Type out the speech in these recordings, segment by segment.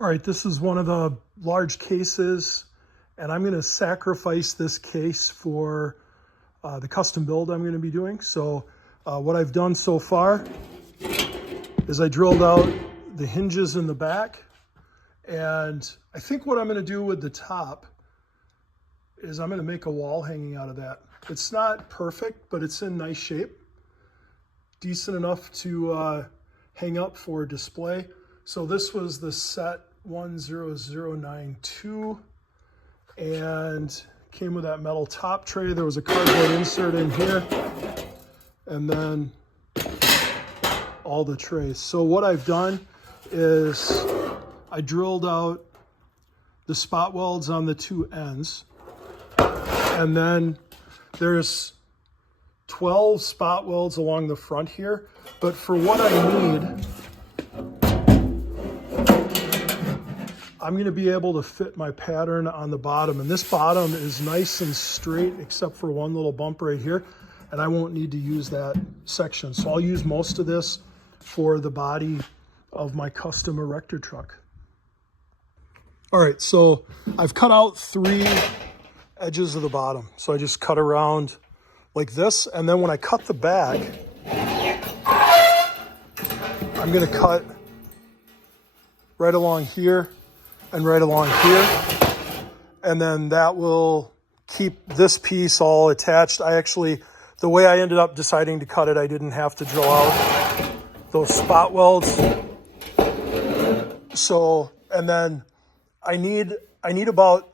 All right, this is one of the large cases, and I'm going to sacrifice this case for the custom build I'm going to be doing. So what I've done so far is I drilled out the hinges in the back, and I think what I'm going to do with the top is I'm going to make a wall hanging out of that. It's not perfect, but it's in nice shape, decent enough to hang up for display. So this was the set 10092 and came with that metal top tray. There was a cardboard insert in here, and then all the trays. So what I've done is I drilled out the spot welds on the two ends, and then there's 12 spot welds along the front here. But for what I need, I'm going to be able to fit my pattern on the bottom, and this bottom is nice and straight except for one little bump right here, and I won't need to use that section. So I'll use most of this for the body of my custom Erector truck. All right, so I've cut out 3 edges of the bottom. So I just cut around like this, and then when I cut the back, I'm going to cut right along here and right along here, and then that will keep this piece all attached. The way I ended up deciding to cut it, I didn't have to drill out those spot welds. So, and then I need about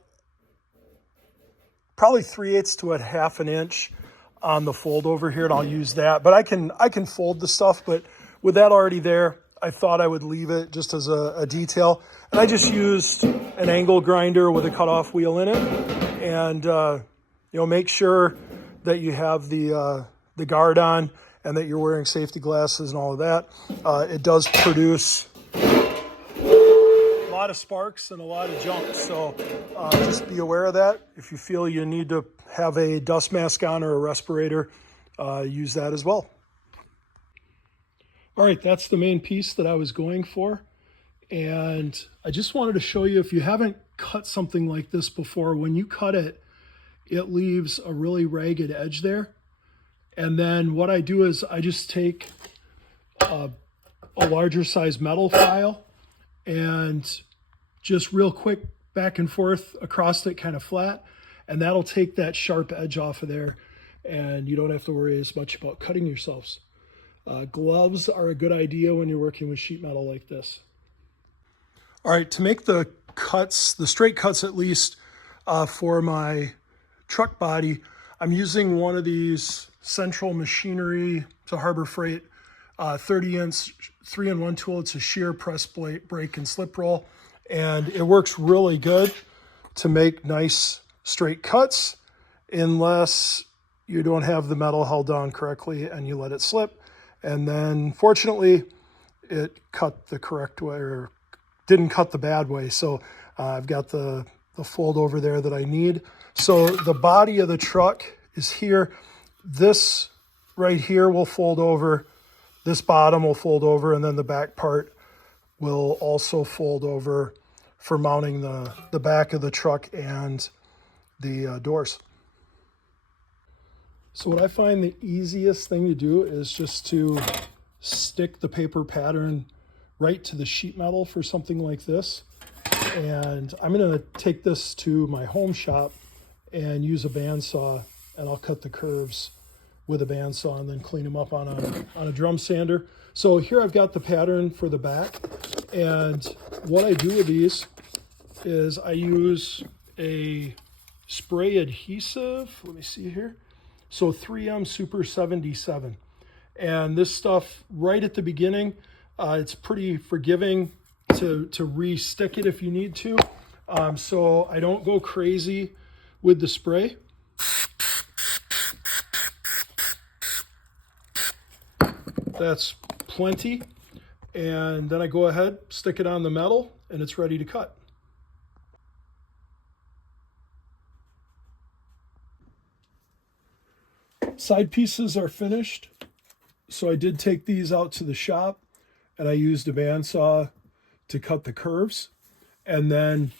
probably 3/8 to a half an inch on the fold over here, and I'll use that. But I can fold the stuff, but with that already there, I thought I would leave it just as a detail. And I just used an angle grinder with a cutoff wheel in it. And, make sure that you have the guard on and that you're wearing safety glasses and all of that. It does produce a lot of sparks and a lot of junk. So just be aware of that. If you feel you need to have a dust mask on or a respirator, use that as well. All right, that's the main piece that I was going for. And I just wanted to show you, if you haven't cut something like this before, when you cut it, it leaves a really ragged edge there. And then what I do is I just take a larger size metal file and just real quick back and forth across it, kind of flat, and that'll take that sharp edge off of there, and you don't have to worry as much about cutting yourselves. Gloves are a good idea when you're working with sheet metal like this. All right, to make the cuts, the straight cuts at least, for my truck body, I'm using one of these Central Machinery to Harbor Freight 30-inch 3-in-1 tool. It's a shear, press, brake, and slip roll, and it works really good to make nice straight cuts unless you don't have the metal held down correctly and you let it slip. And then fortunately it cut the correct way, or didn't cut the bad way. So I've got the fold over there that I need. So the body of the truck is here. This right here will fold over. This bottom will fold over, and then the back part will also fold over for mounting the back of the truck and the doors. So what I find the easiest thing to do is just to stick the paper pattern right to the sheet metal for something like this. And I'm going to take this to my home shop and use a bandsaw, and I'll cut the curves with a bandsaw and then clean them up on a drum sander. So here I've got the pattern for the back, and what I do with these is I use a spray adhesive. Let me see here. So 3M Super 77. And this stuff right at the beginning, it's pretty forgiving to re-stick it if you need to. So I don't go crazy with the spray. That's plenty. And then I go ahead, stick it on the metal, and it's ready to cut. Side pieces are finished. So I did take these out to the shop, and I used a bandsaw to cut the curves. And then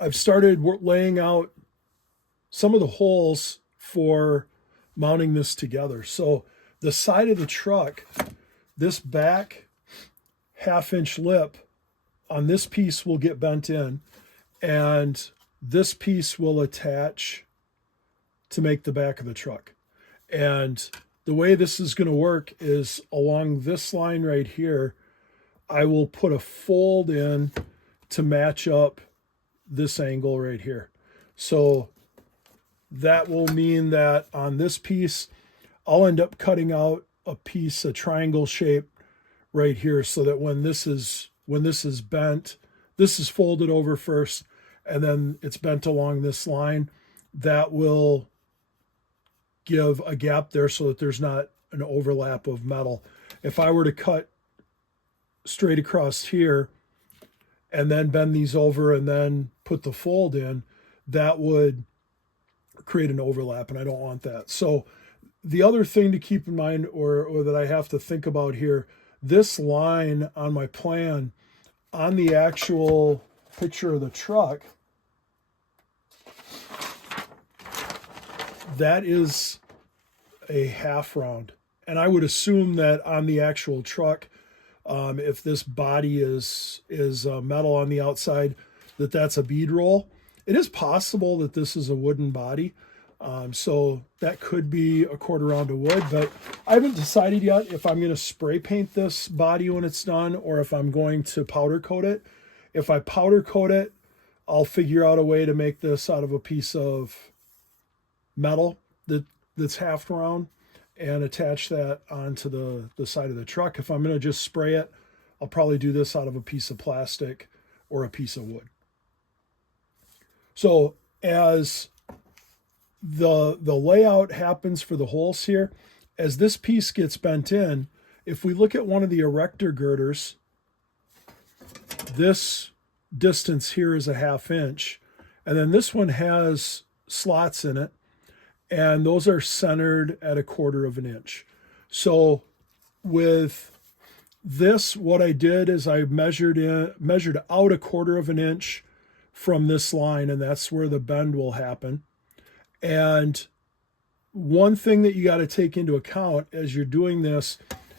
I've started laying out some of the holes for mounting this together. So the side of the truck, this back 1/2 inch lip on this piece will get bent in, and this piece will attach to make the back of the truck. And the way this is going to work is along this line right here, I will put a fold in to match up this angle right here. So that will mean that on this piece, I'll end up cutting out a piece, a triangle shape right here, so that when this is bent, this is folded over first, and then it's bent along this line. That will give a gap there so that there's not an overlap of metal. If I were to cut straight across here and then bend these over and then put the fold in, that would create an overlap, and I don't want that. So the other thing to keep in mind, or that I have to think about here, this line on my plan, on the actual picture of the truck, that is a 1/2 round. And I would assume that on the actual truck, if this body is metal on the outside, that's a bead roll. It is possible that this is a wooden body. So that could be a 1/4 round of wood, but I haven't decided yet if I'm going to spray paint this body when it's done or if I'm going to powder coat it. If I powder coat it, I'll figure out a way to make this out of a piece of metal that's 1/2 round and attach that onto the side of the truck. If I'm going to just spray it, I'll probably do this out of a piece of plastic or a piece of wood. So as the layout happens for the holes here, as this piece gets bent in, if we look at one of the Erector girders, this distance here is a 1/2 inch, and then this one has slots in it, and those are centered at a 1/4 of an inch. So with this, what I did is I measured out a 1/4 of an inch from this line, and that's where the bend will happen. And one thing that you got to take into account as you're doing this,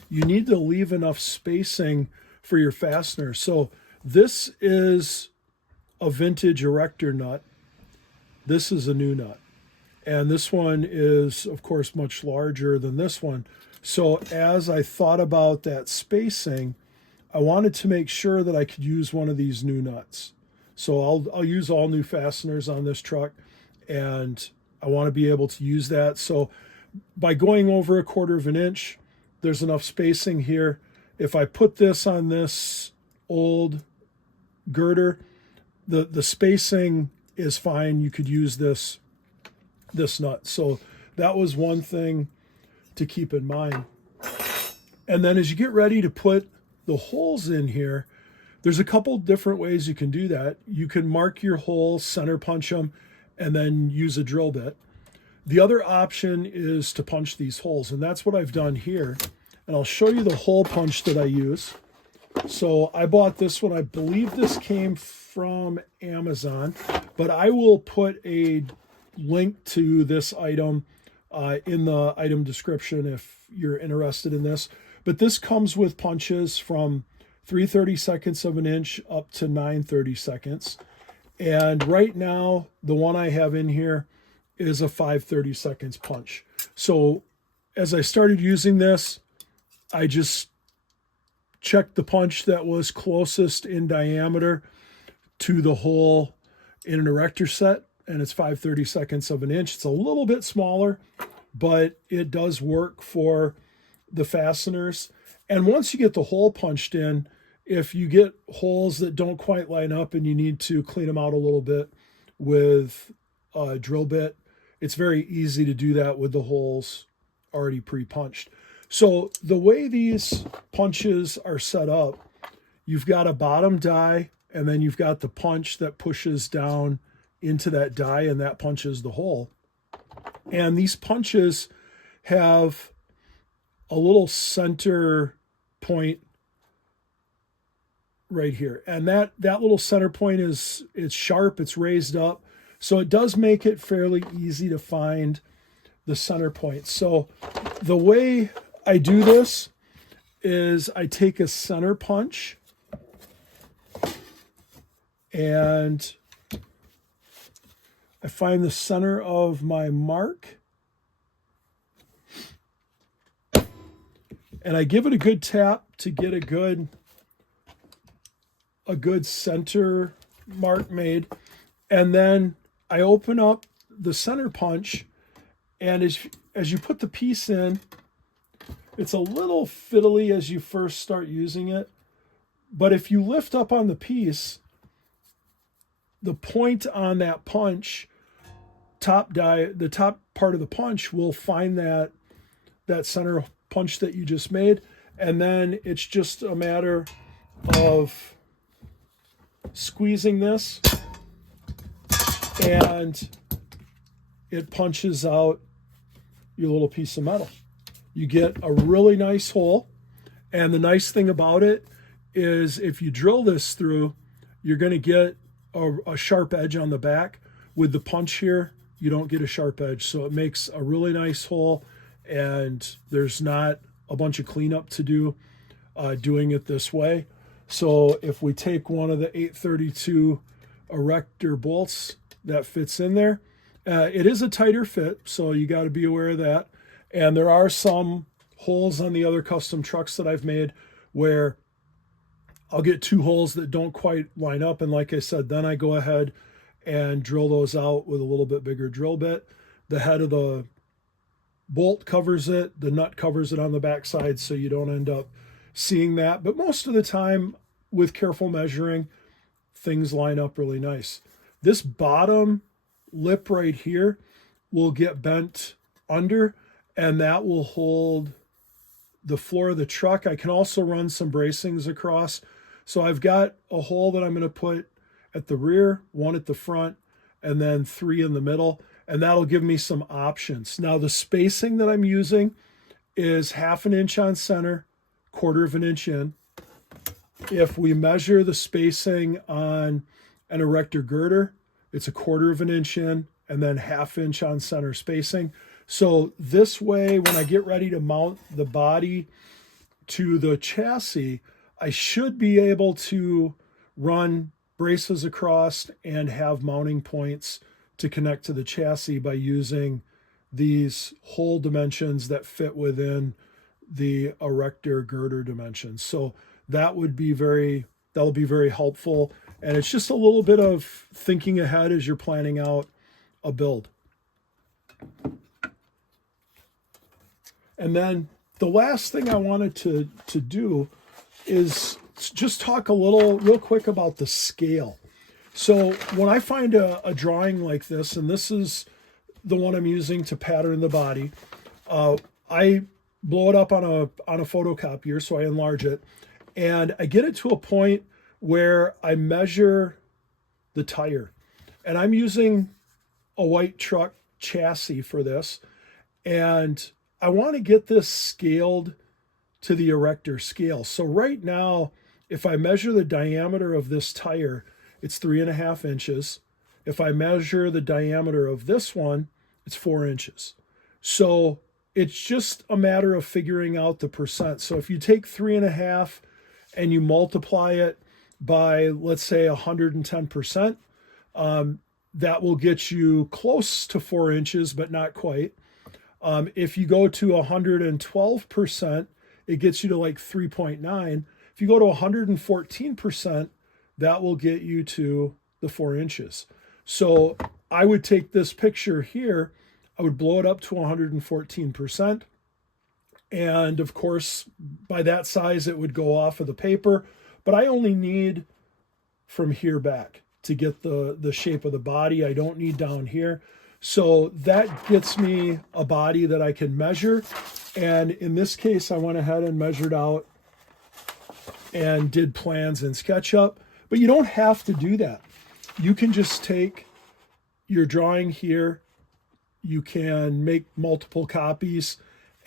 you need to leave enough spacing for your fastener. So this is a vintage Erector nut. This is a new nut. And this one is, of course, much larger than this one. So as I thought about that spacing, I wanted to make sure that I could use one of these new nuts. So I'll use all new fasteners on this truck, and I want to be able to use that. So by going over a 1/4 of an inch, there's enough spacing here. If I put this on this old girder, the spacing is fine. You could use this nut. So that was one thing to keep in mind. And then as you get ready to put the holes in here, there's a couple different ways you can do that. You can mark your holes, center punch them, and then use a drill bit. The other option is to punch these holes, and that's what I've done here. And I'll show you the hole punch that I use. So I bought this one. I believe this came from Amazon, but I will put a link to this item in the item description if you're interested in this. But this comes with punches from 3/32 of an inch up to 9/32. And right now, the one I have in here is a 5/32 punch. So as I started using this, I just checked the punch that was closest in diameter to the hole in an Erector set, and it's 5/32 of an inch. It's a little bit smaller, but it does work for the fasteners. And once you get the hole punched in, if you get holes that don't quite line up and you need to clean them out a little bit with a drill bit, it's very easy to do that with the holes already pre-punched. So the way these punches are set up, you've got a bottom die, and then you've got the punch that pushes down into that die, and that punches the hole. And these punches have a little center point right here. And that little center point it's sharp, it's raised up. So it does make it fairly easy to find the center point. So the way I do this is I take a center punch and I find the center of my mark and I give it a good tap to get a good center mark made. And then I open up the center punch, and as you put the piece in, it's a little fiddly as you first start using it. But if you lift up on the piece, the point on that punch, the top part of the punch will find that center punch that you just made. And then it's just a matter of squeezing this and it punches out your little piece of metal. You get a really nice hole. And the nice thing about it is if you drill this through, you're going to get a sharp edge on the back. With the punch here, you don't get a sharp edge. So it makes a really nice hole, and there's not a bunch of cleanup to do doing it this way. So if we take one of the 832 Erector bolts that fits in there, it is a tighter fit, so you got to be aware of that. And there are some holes on the other custom trucks that I've made where I'll get two holes that don't quite line up. And like I said, then I go ahead and drill those out with a little bit bigger drill bit. The head of the bolt covers it, the nut covers it on the backside, so you don't end up seeing that. But most of the time, with careful measuring, things line up really nice. This bottom lip right here will get bent under, and that will hold the floor of the truck. I can also run some bracings across. So I've got a hole that I'm going to put at the rear, one at the front, and then 3 in the middle. And that'll give me some options. Now the spacing that I'm using is 1/2 inch on center, 1/4 inch in. If we measure the spacing on an Erector girder, it's 1/4 inch in and then 1/2 inch on center spacing. So this way, when I get ready to mount the body to the chassis, I should be able to run braces across and have mounting points to connect to the chassis by using these hole dimensions that fit within the Erector girder dimensions. So that'll be very helpful. And it's just a little bit of thinking ahead as you're planning out a build. And then the last thing I wanted to do is just talk real quick about the scale. So when I find a drawing like this, and this is the one I'm using to pattern the body, I blow it up on a photocopier, so I enlarge it, and I get it to a point where I measure the tire. And I'm using a white truck chassis for this, and I want to get this scaled to the Erector scale. So right now, if I measure the diameter of this tire, it's 3.5 inches. If I measure the diameter of this one, it's 4 inches. So it's just a matter of figuring out the percent. So if you take 3.5 and you multiply it by, let's say, 110%, that will get you close to 4 inches, but not quite. If you go to 112%, it gets you to like 3.9. If you go to 114%, that will get you to the 4 inches. So I would take this picture here, I would blow it up to 114%. And of course, by that size, it would go off of the paper. But I only need from here back to get the shape of the body. I don't need down here. So that gets me a body that I can measure. And in this case, I went ahead and measured out and did plans in SketchUp. But you don't have to do that. You can just take your drawing here. You can make multiple copies.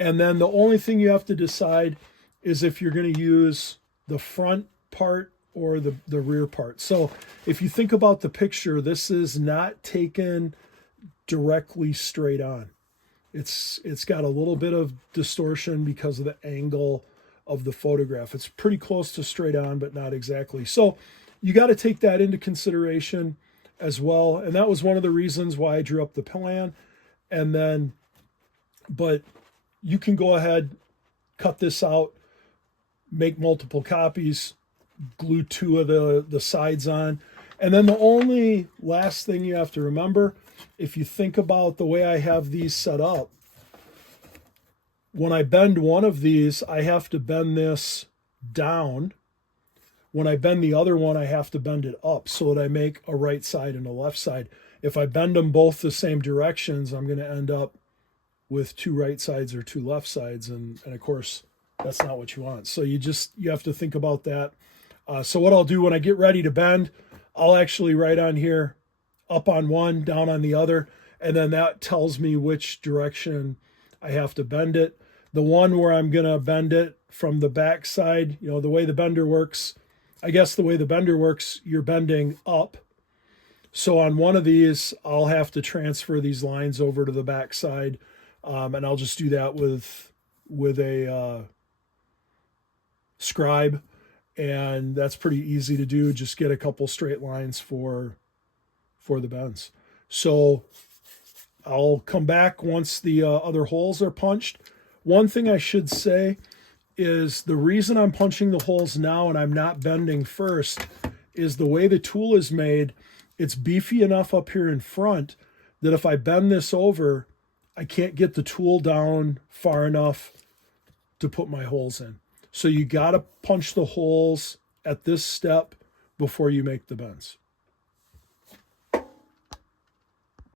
And then the only thing you have to decide is if you're going to use the front part or the rear part. So if you think about the picture, this is not taken directly straight on. It's got a little bit of distortion because of the angle of the photograph. It's pretty close to straight on, but not exactly. So you got to take that into consideration as well. And that was one of the reasons why I drew up the plan. And then, but you can go ahead, cut this out, make multiple copies, glue 2 of the sides on. And then the only last thing you have to remember, if you think about the way I have these set up, when I bend one of these, I have to bend this down. When I bend the other one, I have to bend it up so that I make a right side and a left side. If I bend them both the same directions, I'm going to end up with 2 right sides or 2 left sides. And of course, that's not what you want. So you have to think about that. So what I'll do when I get ready to bend, I'll actually write on here, up on one, down on the other. And then that tells me which direction I have to bend it. The one where I'm going to bend it from the back side, you know, the way the bender works, I guess the way the bender works, you're bending up. So on one of these, I'll have to transfer these lines over to the back side. And I'll just do that with a scribe. And that's pretty easy to do. Just get a couple straight lines for the bends. So I'll come back once the other holes are punched. One thing I should say is the reason I'm punching the holes now and I'm not bending first is the way the tool is made. It's beefy enough up here in front that if I bend this over, I can't get the tool down far enough to put my holes in. So you got to punch the holes at this step before you make the bends.